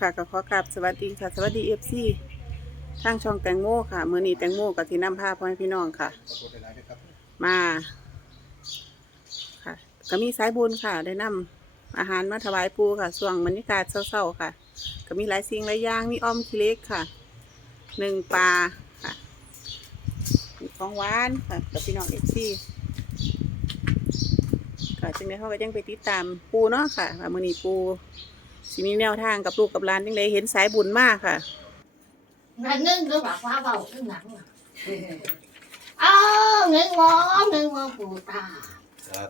ค่ะก็ขอกราบสวัสดีค่ะ สวัสดีเอฟซีทางช่องแตงโมค่ะมือนี้แตงโมกับที่นำพาพ่อแม่พี่น้องค่ะ มาค่ะ ก็มีสายบุญค่ะ ได้นำอาหารมาถวายปูค่ะช่วงบรรยากาศเศร้าๆค่ะ ก็มีหลายสิ่งหลายอย่างมีอ้อมขี้เล็กค่ะหนึ่งปลาค่ะของหวานค่ะกับพี่น้องเอฟซีค่ะจึงได้เขาก็ยังไปติดตามปูเนาะค่ะมือนี้ปู สิมีแนวทางกับลูกกับหลานยังไดเห็นสายบุญมากค่ะ นั่นนึงก็บอกว่าเบาขึ้นหนังเออเงินงอเงินงอปูตา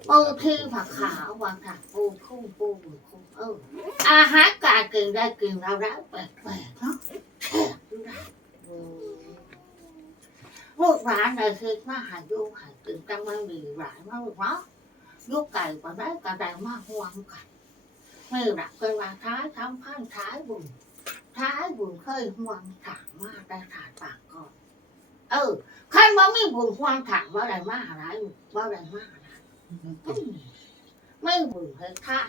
ปูคือผักขาววางผักปูคุ้งปูคุ้งเอออาหารกาเกินได้เกินเราแล้วแปลกๆเนาะลูกหลานเลยคือมาหาโยหายตื่นจังมันมีหลานมากเนาะลูกไก่ก็ได้กระไดมากห่วงกัน cả. Mì đặt cây bà thái thăm phan thái bùn. ท้ายบุญเคยห่วงถางมาได้ถาดปากก่อนเออขั้นว่าไม่บุญห่วงถางว่าอะไรมาอะไรว่าอะไรมาอะไรไม่บุญเคยท่าน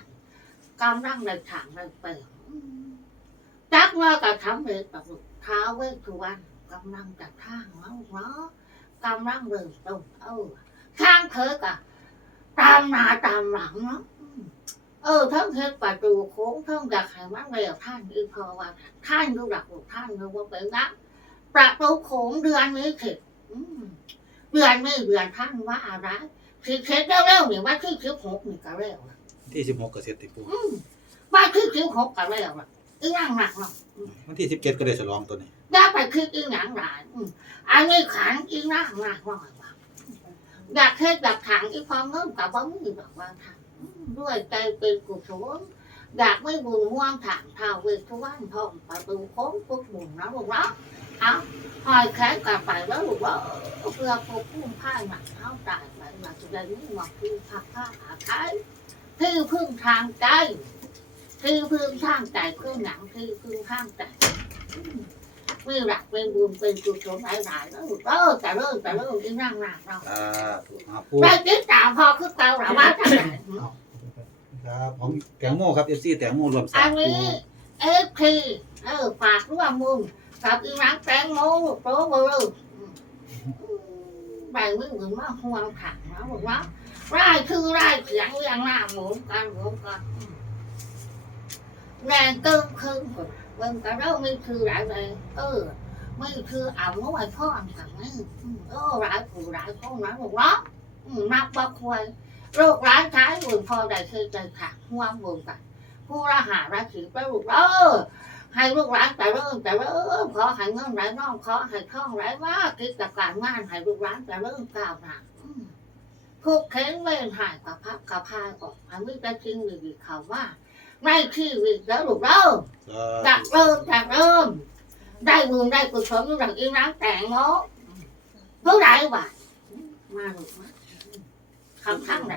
กำลังในถางในเปลวอืมจักเมื่อกับทำเด็กกับท้าเวททุวันกำลังจะท่างเนาะเนาะกำลังเริ่มต้นเออทางเธอกับตามหน้าตามหลังเนาะ เออทั้งเฮ็ดประตูโค้งทั้งอยากให้มันเร็วท่านอีพอว่าท่านดูหลักของท่านดูว่าเป็นนะประตูโค้งเดือนนี้เข็ดอืมเดือนนี้เดือนท่านว่าอะไรคือเข็ดเร็วๆนี่ว่าคือคือหกนี่ก็เร็วอะที่สิบหกเกษตรติปูอืมว่าคือคือหกก็เร็วอะอีหยังหนักเนาะวันที่สิบเจ็ดก็ได้ฉลองตัวนี้ได้ไปคืออีหยังหลายอืมอันนี้ขันอีหนักหนักหน่อยว่าอยากเฮ็ดอยากถังอีพอเงินกับว่ามีแบบว่าทำอืม ด้วยใจเป็นกุศลอยากไม่บุญห่วงถางเท้าเวททุวันทองประตูโค้งปุ๊บบุญนะลูกเนาะเอาหอยแขนกลับไปแล้วลูกว่าเพื่อพบพุ่มผ้าหนักเท้าตายไปมาสุดานี้หมอกคือพักผ้าหาขายที่พึ่งทางใจที่พึ่งทางใจเพื่อหนังที่พึ่งทางใจไม่หลักเป็นบุญเป็นกุศลหลายๆแล้วลูกเออแต่เริ่มแต่เริ่มที่นั่งหนักเราสาธุครับปูได้ติดตามพอคือเก่าหรือว่าทางไหน ครับ ของแตงโมครับเอฟซีแตงโมรวมสาอันธุนี้ เอฟทีเออฝากร่วมมือกับอีนักแตงโมลูกโตเบอร์ใบมือเหมือนว่าห่วงถังนะบอกว่าไร่คือไร่เสียงเรียงหน้าหมุนกันหมุนกันแรงเกินครึ่งเบิ่งกระเด้าไม่คือหลายเลยเออไม่คือเอาเมื่อวันพ่ออันสั่งนี่เออหลายผู้หลายคนนะบอกว่านับบ่ควร โรคร้ายท้ายบุญพอได้คือใจขาดห่วงบุญกันผู้ละหาราศีไปลูกเออให้ลูกหลานแต่เริ่มแต่เริ่มขอให้เงินไหลน้องขอให้ท่องไหลมากิจการงานให้ลูกหลานแต่เริ่มก้าวหน้าอืมทุกเข็นเว้นหายกับพักกับพายออกให้ไม่ได้จริงหรือเขาว่าในชีวิตแล้วลูกเด้อสาจากธุเริ่มจากเริ่ม ได้บุญได้กุศลอยู่ดังอีนังแต่งโง่เท่าไหร่วะมาลูกมา คำทั้งไหน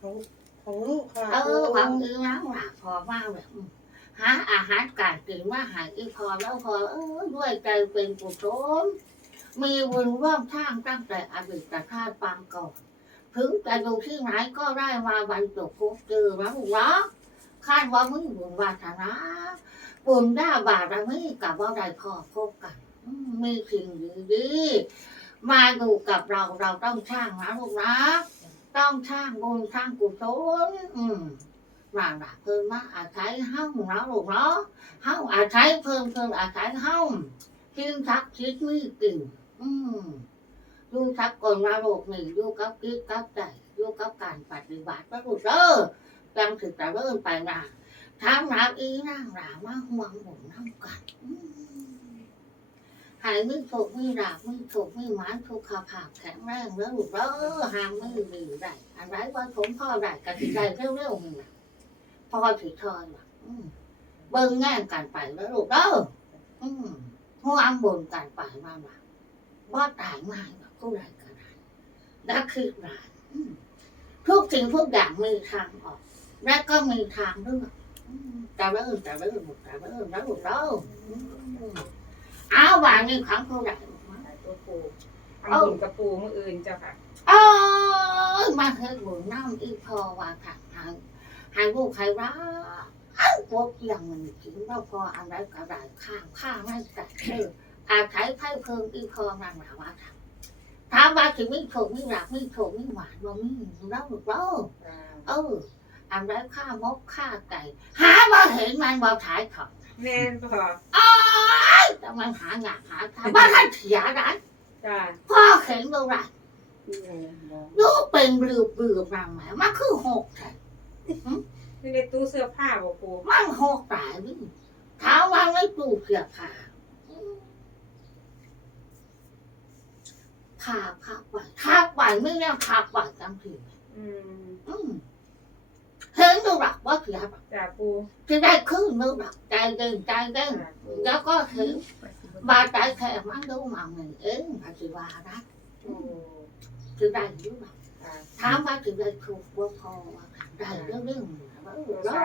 ของของลูกค่ะเออความอีนังหลักพอมากเลยหาอาหารการกินว่าหายอีพอแล้วพอเออด้วยใจเป็นกุศลมีบุญร่วมทางตั้งแต่อดีตชาติปางก่อนถึงจะอยู่ที่ไหนก็ได้มาบรรจบพบเจอแล้วลูกนะคาดว่ามึงบุญวาสนาบุญได้บารมีกับว่าได้พอพบกันอืมมีสิ่งดี มาดูกับเราเราต้องช่างนะลูกนะต้องช่างบุญช่างกุศลอืมว่าละเพิ่มมาอาศัยเฮ้านะลูกเนาะเฮ้าอาศัยเพิ่มเพิ่มอาศัยเฮ้าทิ้งทักชิดมีกลิ่นอืมอยู่ทักก่อนมาโรคหนึ่งอยู่กับกิจกับใจอยู่กับการปฏิบัติพระพุทธเจ้าจังถึงจะเริ่มไปนะทางหนักอีนั่งหลามาห่วงหมุนน้ำกันอืม หายมือถูกมือดาบมือถูกมือหมานถูกขาผากแข็งแรงแล้วลูกเด้อหางมือดีได้อะไรว่าผมพ่อได้กันที่ได้เร็วๆนี่นะพ่อถือทอยว่ะเบิ่งแง่กันไปแล้วลูกเด้ออืมห่วงบนกันไปมาว่าว่ตายง่ายกว่าผู้ใดก็ได้นั่นคือรานทุกสิ่งทุกอย่างมีทางออก และก็มีทางเลือกอืมแต่เริ่มแต่เริ่มแต่เริ่มแล้วลูกเรา อืมเอาวางนี่ขังผู้ใดตัวปูทำบุญกับปูมืออื่นเจ้าค่ะเอ้ยมาเฮ็ดบุญน้ำอีพอว่าถักทางให้ลูกให้รักพวกอย่างมันถึงเราพออันไรกระไรข้างข้างไม่กัดเอออาใช้ไพ่เพิ่มอีพอนางหนาว่าทำถามว่าถึงไม่ถูกไม่รักไม่ถูกไม่หวานว่าไม่เราเราจ้าเอออันไรข้ามกข้าไก่หามาเห็นมันมาถ่ายของแม่นพอ อ้ายแต่มันหาหงากหาทางบ้านท่านเสียได้จ้าพ่อเห็นบ่ไรดูเป็นเบือเบือรังแหมมันคือหกแท้นี่ในตู้เสื้อผ้าบ่ปูมันหกตายนี่เท้าวางไว้ตู้เสื้อผ้าผ้าผ้าไหวทับไหวไม่แน่ทับไหวจังทีอืมอืม เห็นดูหลักว่าเสียหลักจ้าปูจะได้ขึ้นดูหลักใจเดินใจเดินจ้าปูแล้วก็ถึงบาดใจแค่มันดูมาเหมือนเองอาจิวานะโอ้คือได้หรือเปล่าจ้าถามว่าถึงได้ถูกว่าพอว่าได้เรื่องเรื่องเออสา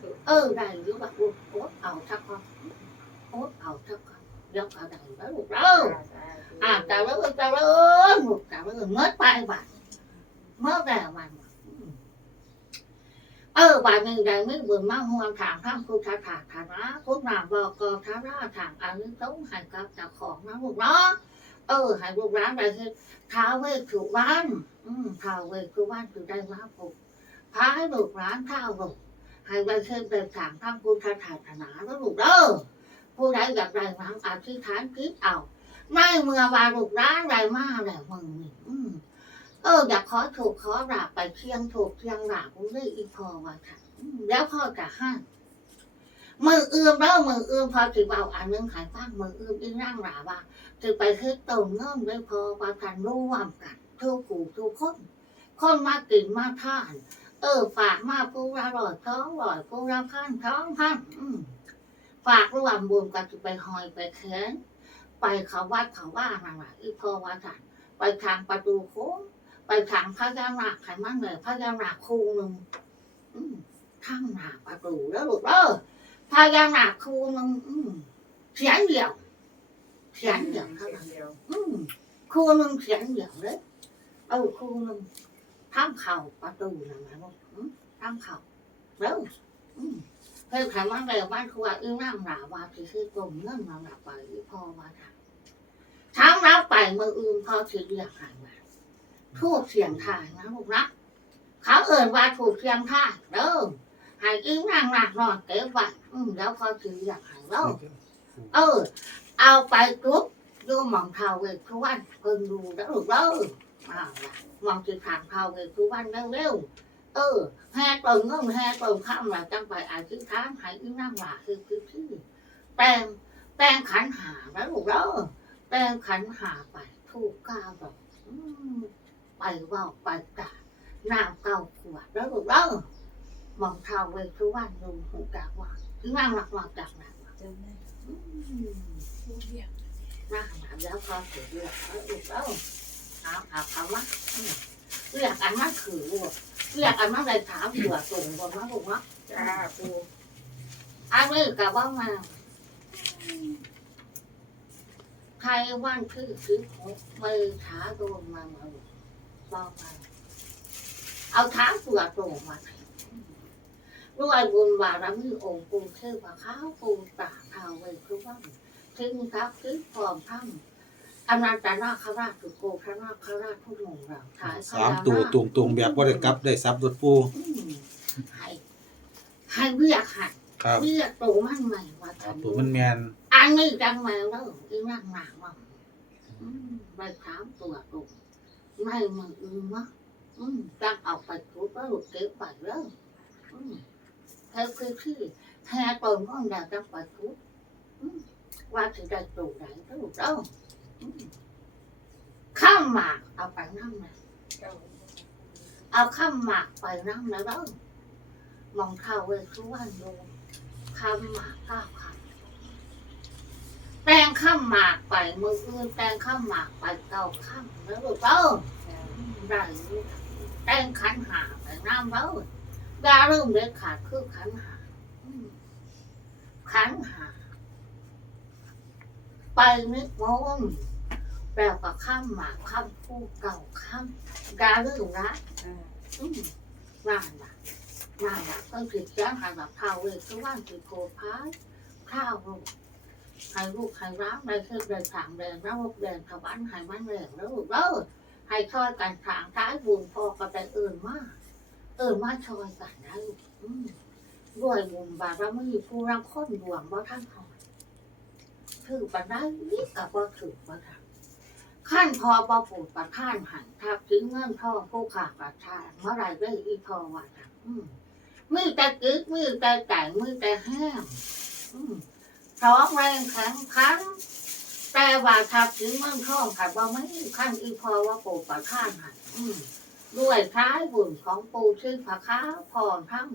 ธุเออได้หรือว่าโคตรเอาทักคนโคตรเอาทักคนยกเอาได้แล้วลูกเราอ่าแต่แล้วแต่แล้วลูกแต่แล้วเมื่อไปบ้านเมื่อแต่วัน เออวันหนึ่งได้ไม่เบื่อมาห่วงถามข้ามคุณทาถาฐานะคุณนาบอกกอทาราถามอันนี้ต้องให้กับจ้าของนะลูกเนาะเออให้ลูกร้านไปคือท้าเวทถูกบ้านอืมท้าเวทคือบ้านคือได้มาผูกพาให้ลูกร้านท้าลูกให้ไปเชิญเป็นถามข้ามคุณทาถาฐานะแล้วลูกเด้อผู้ใดอยากได้น้ำอธิษฐานคิดเอา ไม่เมื่อวานลูกร้านไรมากแล้วมึงนี่อืม อออยากขอถูกขอราบไปเชียงถูกเชียงราบกูได้อีพอว่าค่ะแล้วพ่อจะห้มือเอื่นแล้วมือเอื่นพอถือเอาอันนึงขายฟังมือเอื่นอีนั่งราว่าถือไปคือต้นเงินได้พอว่ากันร่วมกันทุกผู้ทุกคนคนมากินมาท่าน เออ ฝากมาผู้ละร้อยท้องร้อยผู้ละพันท้องพันฝากร่วมบุญกันจะไปหอยไปเขียนไปเขาวัดเขาว่านั่นแหละอีพอว่าสันไปทางประตูโค้ง ไปทางพระยาหนาคขันมันเลยพระยานาคคู่หนึ่งข้างหน้าประตูแล้วลูกเออพระยานาคคู่หนึ่งเสียงเดียวเสียงเดียวเท่านั้นเดียวอืมคู่หนึ่งเสียงเดียวเลยเออครูหนึ่งทางเข่าประตูนั่นแหละลูกอืมทางเข่าแล้วเพื่อขันมันเลยบ้านครัวอื้อนั่งหนาว่าที่คือกลมเงื่อนมาหนาไปอีพอว่าทางช้างรับไปมืออื่นพ่อถือเรียกหายมา ทูบเสียงทายนะลูกนะเขาเอ่นว่าถูกเสียงทายเด้อใหายอิ้งนางหนักนอนเก็บไว้อืมแล้วพอถือเรียกหายแล้วเออ เอาไปจุ๊บดูหมองเทาเวททุกวันเพิ่นดูแล้วลูกเด้ออาล่ะมองจิตทางเทาเวททุกวันเร็วๆเออแห่ตนเงินแห่ตนข้ามแล้วจังไปอายที่ท้างหายอิ้งนางหนักคือคือที่แปลงแปลงขันหาแล้วลูกเด้อแปลงขันหาไปถูกก้าวแบบอืม ไปว่าไปกาน้ำเก้าขวดแล้วลูกเด้อมองเท้าเวทุกวันลุงหูกากว่านั่งหลักหลักจากนั้นว่าอืมนั่งหลักแล้วพอเสร็จเรียกแล้วลูกเด้อเอาเอาเขามาเรียกอันนั้นคือลูกเรียกอันนั้นเลยถามหัวตรงบนนั้นลูกเนาะจ้าปูอันนี้กับว่ามาใครว่านคือคือหกมือขาโดนมามาบ อกมาเอาเท้าตัวโตมาด้วยบุญบารมีองค์ปู่เทพข้าวปู่ตาเทาเวทุกวันถึงครับถึงพร้อมทั้งอำนันตนาคราชสุโกพระนาคราชทุกหลงเราถ่ายสามตัวตรงตรงแบบว่าได้กลับได้ซับรถปูอืมให้ให้เรียกหัดครับเรียกโตมันใหม่ว่าครับทำตัวมันแมนอันนี้จังแมวแล้วอีนั่งหนาว่าอืมไปถามตัวตุก ไม่มึงอืมวะอืมจังเอาไปทุบแล้วหลุดเก็บไปแล้วอืมเธอคือที่แห่ตนก็อยากจะไปทุบอืมว่าถึงได้ตูไหนก็หลุดแล้วอืมข้ามหมากเอาไปนั่งนะเก้าเอาข้ามหมากไปนั่งนะแล้วมองเข้าเวทุวันดูข้ามหมากก้าวขาแปลงข้ามหมากไปมืออื่นแปลงข้ามหมากไปเก่าข้ามแล้วลูกเอ้า ได้แปลงขันหาไปน้ำแล้วดาเริ่มเด็ดขาดคือขันหาขันหา ไปนิดมนต์แปลว่าข้ามหมาข้ามผู้เก่าข้ามดาเริ่มรักอ่าอืมว่านะนั่นแหละก็คือเสียงหันแบบเท้าเวทคือว่างคือโคพายข้าวลูกให้ลูกให้ร้างในเครื่องเดินทางแดงระบบแดงขวันให้มันแรงแล้วลูกเด้อ ให้ช่วยกันทางท้ายบุญพอกับแต่เอื่นมาก เอื่นมาช่วยกันนะลูกด้วยบุญบารมีผู้รังค้นดวงบ่าท่านหอยถือปันได้นี่กับบ่ถือว่าค่ะขั้นพอบ่ปูดประท่านหันทักถึงเงินท่องผู้ขาดประทานเมื่อไรได้อีพอว่าค่ะอืมมือแต่กึกมือแต่แต่งมือแต่แห้งท้องแรงแข็งขัน แต่ว่าทักถึงเมืองทองค่ะว่าไม่ขั้นอีพอว่าปูดปะท่านหันด้วยท้ายบุญของปูชื่อพระค้าพรทั้ง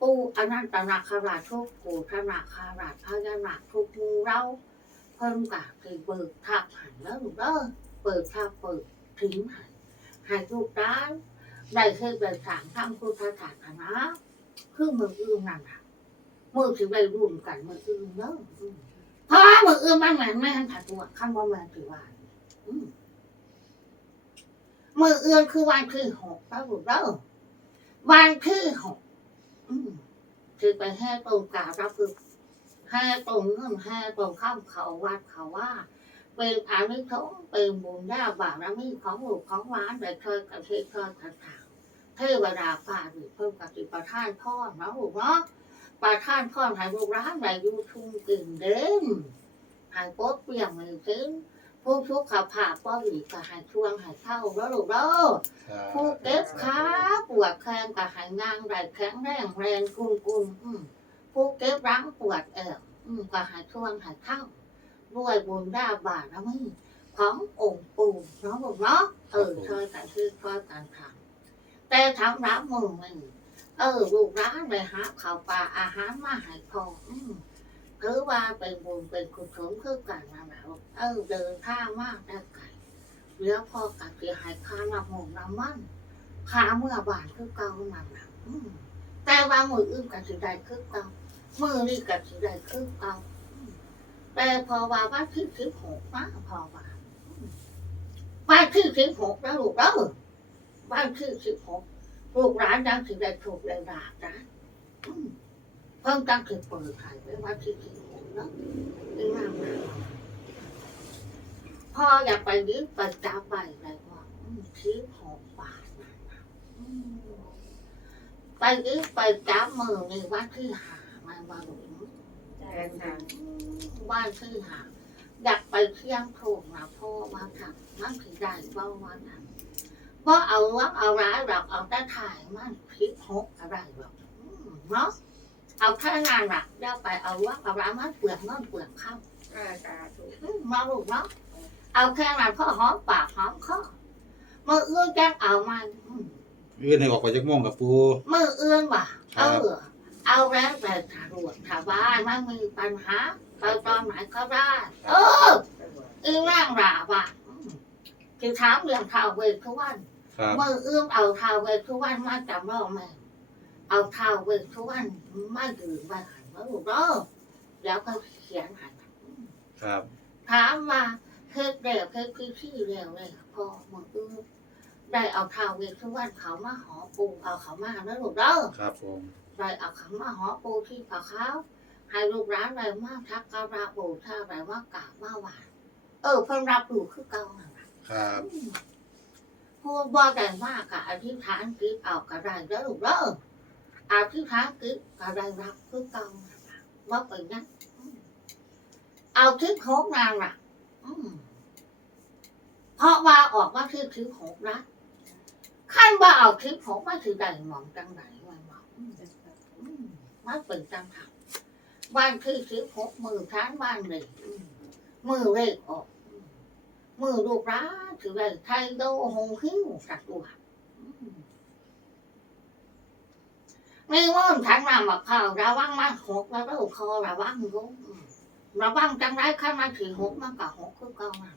ปูอนันตนาคราชทุกปูธนาคาราชพญานาคทุกมูเราเพิ่มกะคือเบิกทักหันแล้วลูกเด้อเปิดทักเปิดถึงหันให้ลูกด้านได้เคยเดินทางทำพุทธศาสนาคือมืออื่นนั่นน่ะมือถือไปรวมกันมืออื่นเด้ออืม เพราะว่ามือเอื่นมันม่นแม่นถัดตัวขั้นว่าแม่นถือว่าอืมมือเอื้อนคือวันที่หกแล้วลูกเด้อวันที่หกคือไปแห่ตรงกาเรับคือแห่ตรงเงินแห่ตรงข้ามเขาวัดเขาว่าเป็นอานิสงส์เป็นบุญญาบารมีของหลูกของหวานแต่เคยกับเทศเคยกับถางๆเทวดาฝ่าหรือเพิ่มกับติประท่านพ่อเนาะลูกเนาะ ประท่านพ่อให้ลูกร้านในยูทูบกึ่งเดิมให้โป๊ดเปลี่ยงมือซึ้งผู้ทุกข์ขับผ่าป้อหลีก็หายช่วงหายเข้าแล้วลูกเด้อครับผู้เก็บขาปวดแข้งก็หายงางได้แข็งแรงแรงกุมกุมอืมผู้เก็บรังปวดเอวอืมก็หายช่วงหายเข้าด้วยบุญด้าบารมีขององค์ปู่เนาะลูกเนาะเออช่วยกันคือช่วยกันทำแต่ทำรับมือมัน เออลูกร้านไปหาข้าวปลาอาหารมาใหายพออืมถือว่าเป็นบุญเป็นกุศลคือกันนะนะลูกเออเดินทางมากได้ไกลเหลือพอกับเสียหายค่าน้ำมันน้ำมันค่าเมื่อบานคือเก่านั่นนะอืมแต่ว่ามืออื่นกับสิได้คือเก่ามือนี่กับสิได้คือเก่าแต่พอว่าว่าที่สิบหกนะพอว่าว่าที่สิบหกแล้วลูกเด้อว่าที่สิบหก ลูกร้านยังสิได้ถูกได้ดาบนะอืมเพิ่มตั้งคือเปิดขายไว้ว่าที่ที่หกเนาะไม่มากมายพ่ออยากไปยึดไปจับไปอะไรว่าอืมที่หกบาทนะอืมไปยึดไปจับมือในวันที่หามันมาหลุมใช่ค่ะวันที่หาอยากไปเที่ยงโถงนะพ่อมาทำมันถึงได้ว่าวันนั้น ว่าเอาว่าเอาร้ายเราเอาแต่ถ่ายมันพิษหกอะไรหรอกเนาะเอาแค่งานหลักเดี๋ยวไปเอาว่าเอาร้านมันเปลือกเงินเปลือกข้าวอ่าสาธุอืมาลูกเนาะเอาแค่งานพ่อหอมปากหอมคอมือเอื้อนแจ้งเอามันอืมยื่นให้ออกไปจากม่วงกับปูมือเอื้อนว่ะเออเอาแล้วแต่ถารวจถาบ้านมันมีปัญหาไปตอนไหนก็ได้เอออีร่างราว่ะคือถามเรื่องข่าวเวททุกวัน ครับมือเอื้อมเอาข่าวเวททุกวันมาจำรองแม่เอาข่าวเวททุกวันมาดื่มมาหันมาลูกเนาะแล้วก็เขียนหันครับถามว่าเฮ็ดแล้วเฮ็ดพี่ที่แล้วเลยพอมืออื้อได้เอาข่าวเวททุกวันเขามาหอปูเอาเขามาแล้วลูกเด้อครับผมได้เอาเขามาหอปูที่ปากเขาให้ลูกร้านได้มาทักการะบูชาได้มากราบมาไหว้เออเพิ่นรับรู้คือเก่านั่นล่ะครับ พูดว่าแต่มากกับอธิษฐานกิจเอากระไรเด้อเด้ออธิษฐานกิจกระไรรับคือเก่าว่าเป็นนั้นเอาทิศโหกนางล่ะเพราะว่าออกว่าทิศทิศหกนะขั้นว่าเอาทิศหกมาถือใดหมองจังไหนมันบอกอืมอืมมันเป็นจังหักบ้านที่ทิศหกมือท้านบ้านเลยอืมมือเลขออก มือลูกร้านถือว่าไทยโดหงหิ้วสักตัวในว่อนทั้งนำมาข่าวระวังมาหกแล้วลูกคอระวังรู้ระวังจังไรข้ามาถือหกมันกับหกคือเก่าน่ะ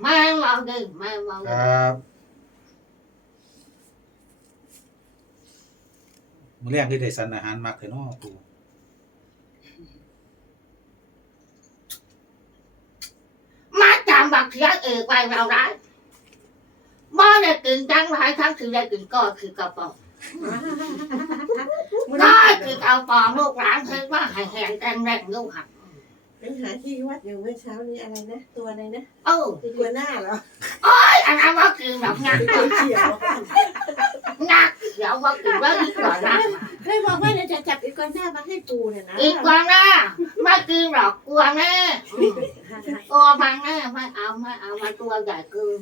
ไม่เมาดิไม่เมาคดิรับมื้อแรกที่ได้สันอาหารมากเลยเนาะปูมาจำบัก เทียเอกไปเราได้บ่ได้กินจังไรทั้งถือได้กินก็คือกระป๋องได้คือเอาปองลูกหลานเธอว่าให้แหงแกงแรงลูกหัก ไปหาที่วัดอยู่เมื่อเช้านี้อะไรนะ ตัวอะไรนะเอออีกัวหน้าเหรอไอ้อันนั้นว่ากินแบบงักตัวเขียวงักเดี๋ยวว่ากินว่าอีกก่อนนะเคยบอกว่าเดี๋ยวจะจับอีกัวหน้ามาให้ปูเนี่ยนะอีกก่อนนะไม่กินหรอกกลัวแน่หาตัวมันแน่ไม่เอาไม่เอามาตัวใหญ่เกิน